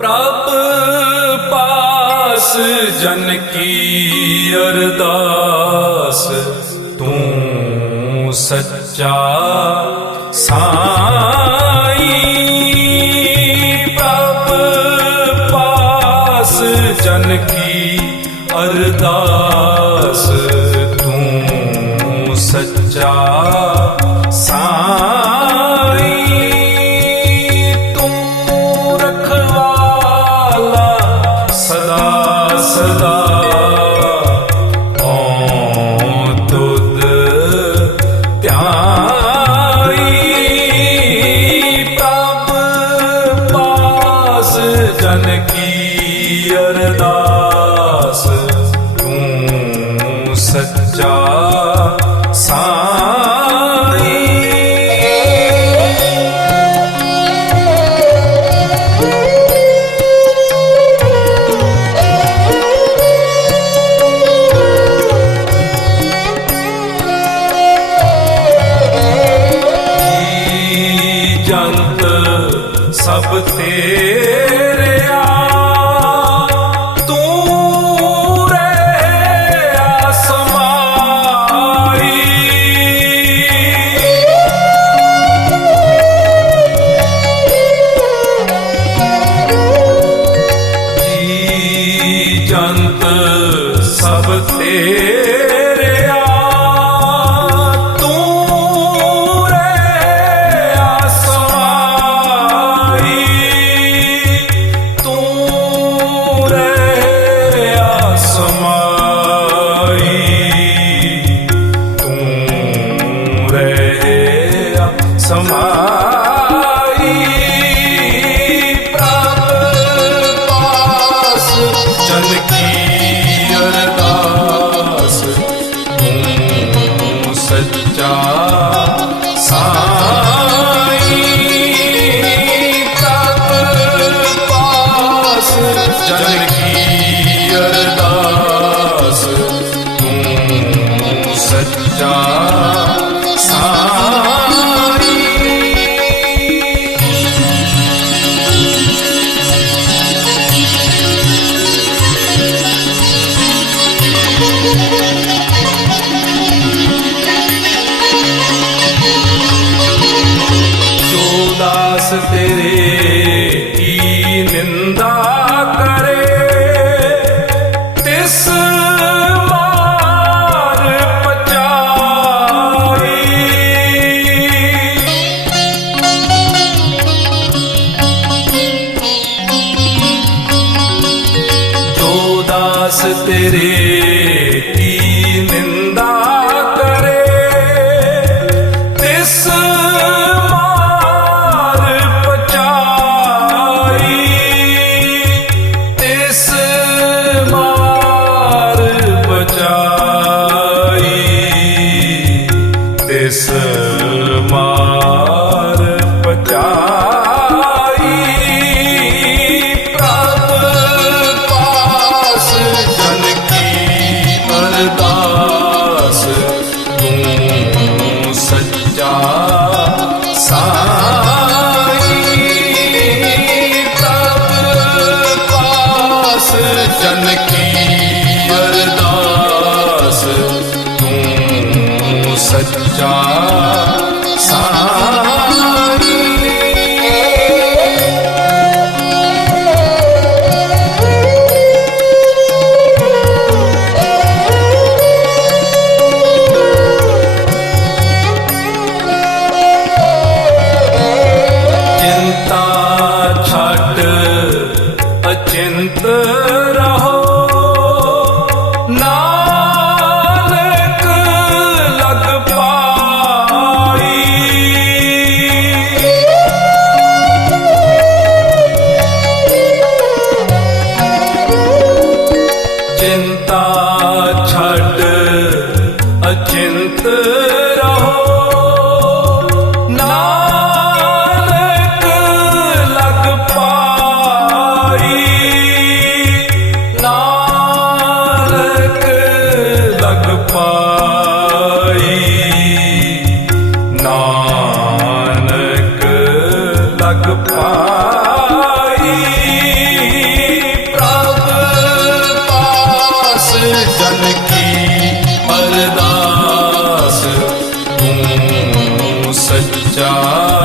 ਪ੍ਰਭ ਪਾਸ ਜਨ ਕੀ ਅਰਦਾਸ, ਤੂੰ ਸੱਚਾ ਸਾਈ। ਪ੍ਰਭ ਪਾਸ ਜਨ ਕੀ ਅਰਦਾਸ, ਤੂੰ ਸੱਚਾ ਜਨ ਕੀ ਅਰਦਾਸ? ਤੂੰ ਸੱਚਾ ਰਹਿ ਦਾਸ ਤੇਰੇ ਕੀ ਨਿੰਦਾ ਕਰੇ? ਤਿਸ ਮਾਰ ਪਚਾਈ ਤਿਸ ਮਾਰ ਪਚਾਈ ਤਿਸ ਮਾਰ ਪਾਸ ਜਨ ਚਿੰਤਾ ਛੱਡ ਅਚਿੰਤ ਰਹੋ। ਨਾਨਕ ਲਗ ਪਾਈ ਨਾਨਕ ਲਗ ਪਾਈ ਨਾਨਕ ਲਗ Shah.